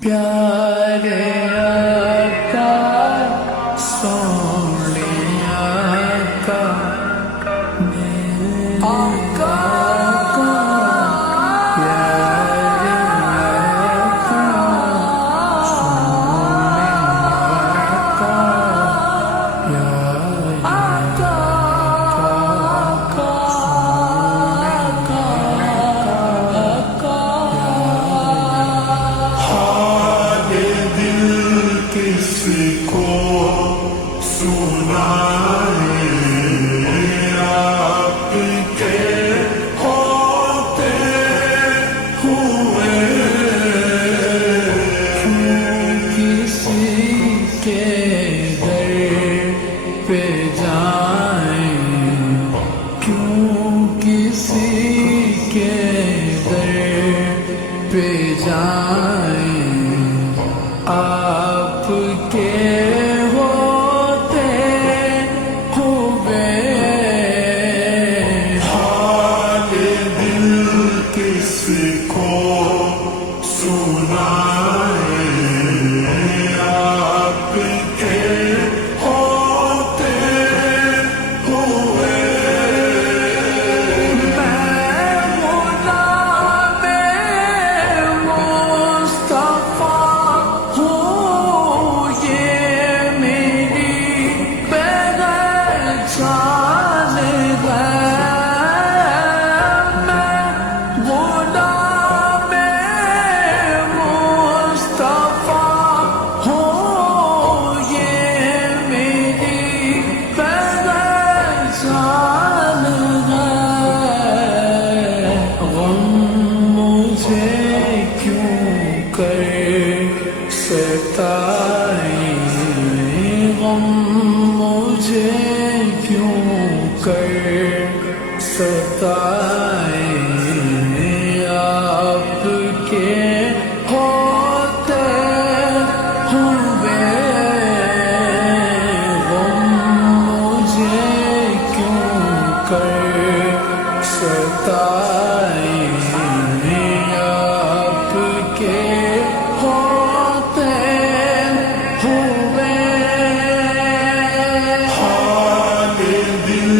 پیارے آقا سونے آقا میرے آقا پیارے آقا سونے آقا پیارے آقا سونے کسی کو سنائے آپ کے ہوتے ہوئے کسی کے در پہ جائیں کیوں کسی کے در پہ جائیں آپ کے ہوتے ہوئے حال دل کسی کو سنائے آپ کے ہوتے ہوئے غم مجھے کیوں کر ستائے آپ کے ہوتے ہوئے غم مجھے کیوں کر ستائے آپ کے ہوتے ہوئے حال دل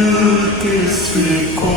کسی کو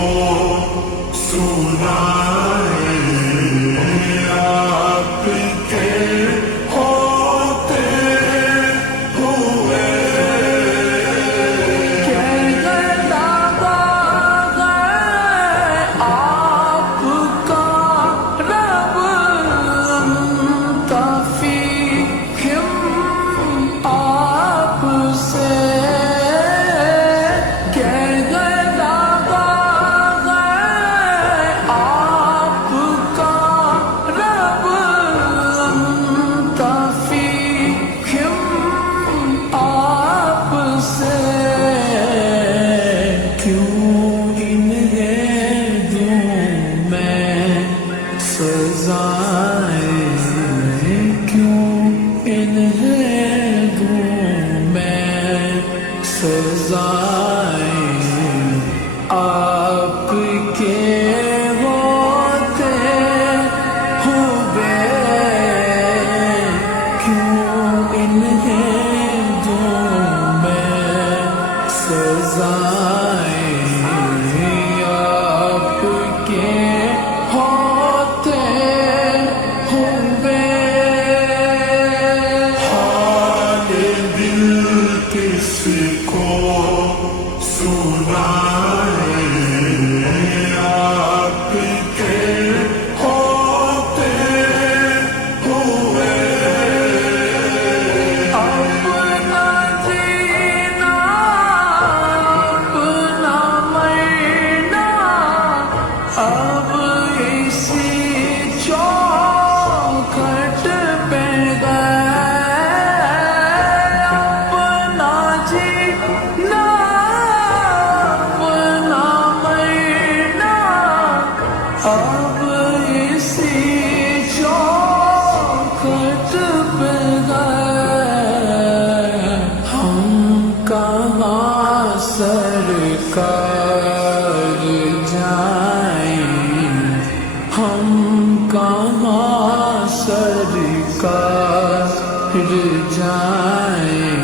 پھر جائیں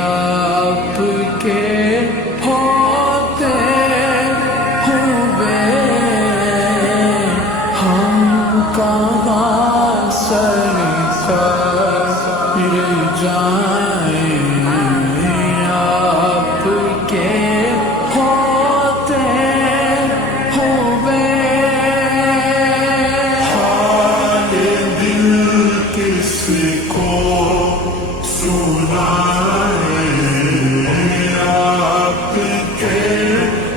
آپ کے ہوتے ہوئے ہم کہاں سرکار پھر جائیں آپ کے ہوتے ہوئے حال دل کس کو سنائیں آپ کے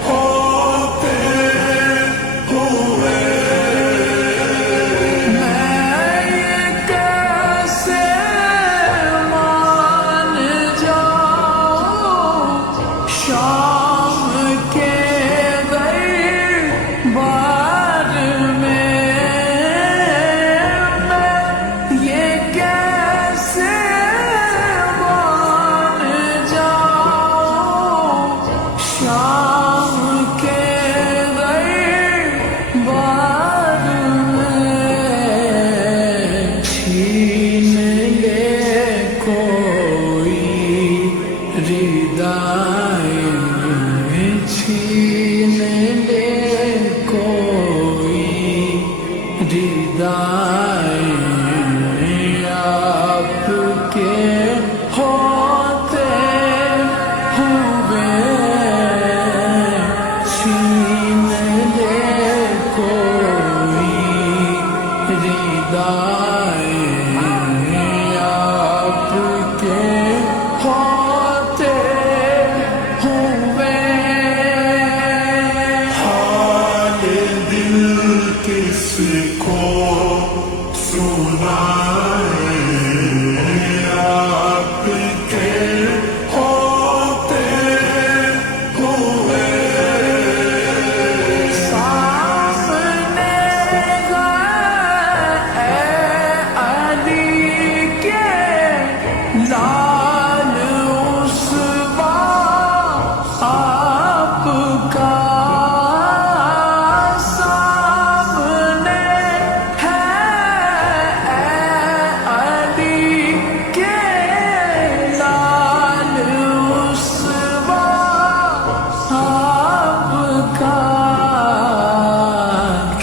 ہوتے ہوئے میں کیسے مان جاؤں شام کے غیر بار میں یہ کیسے مان جاؤں شام کے غیر بار میں چھین لے کوئی ردائیں چھین لے کوئی ردائیں آپ کے ہوتے ہوئے چھین لے کوئی ردائیں آپ کے ہوتے ہوئے حال دل کس کو سنائیں آپ کے ہوتے ہوئے سامنے گئے اے علی کے لال عصبہ آپ کا سامنے ہے اے علی کے لال عصبہ آپ کا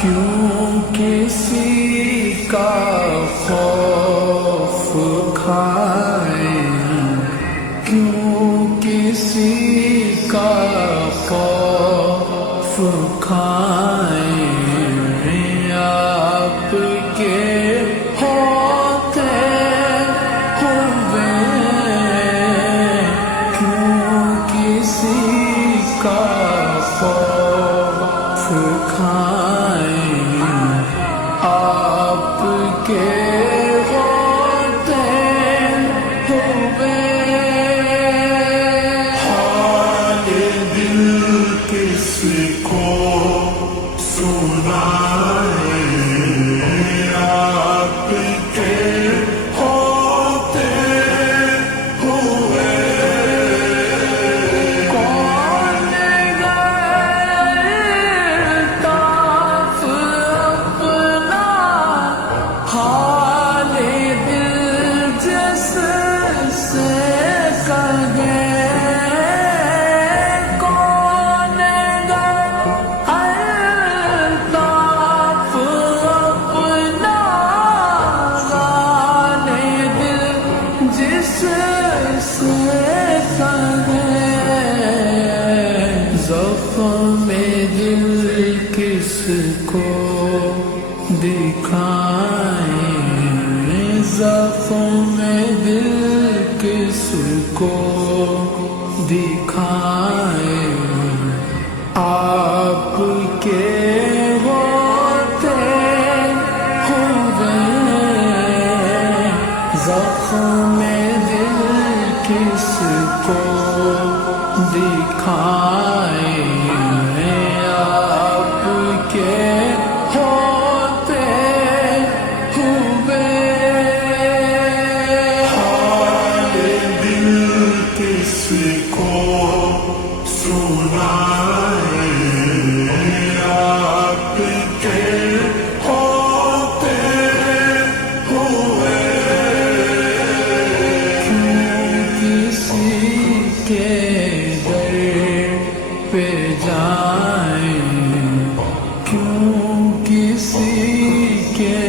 کیوں کسی کا خوف کھائیں کیوں کسی کا خوف کھائیں آپ کے ہوتے ہوئے کیوں کسی کا خوف کھائیں آپ کے ہوتے ہوئے حال دل کس کو سنائیں آپ کے ہوتے ہوئے کون غلطاف اپنا حال دل جس سے کہے کون غلطاف اپنا حال دل جس سے کہے زخم دل کس کو دکھائیں زخم دل کس کو دکھائیں آپ کے ہوتے ہوئے زخم دل کس کو دکھائیں آپ کے ہوتے ہوئے حال دل کس کو سنائیں آپ کے ہوتے ہوئے کے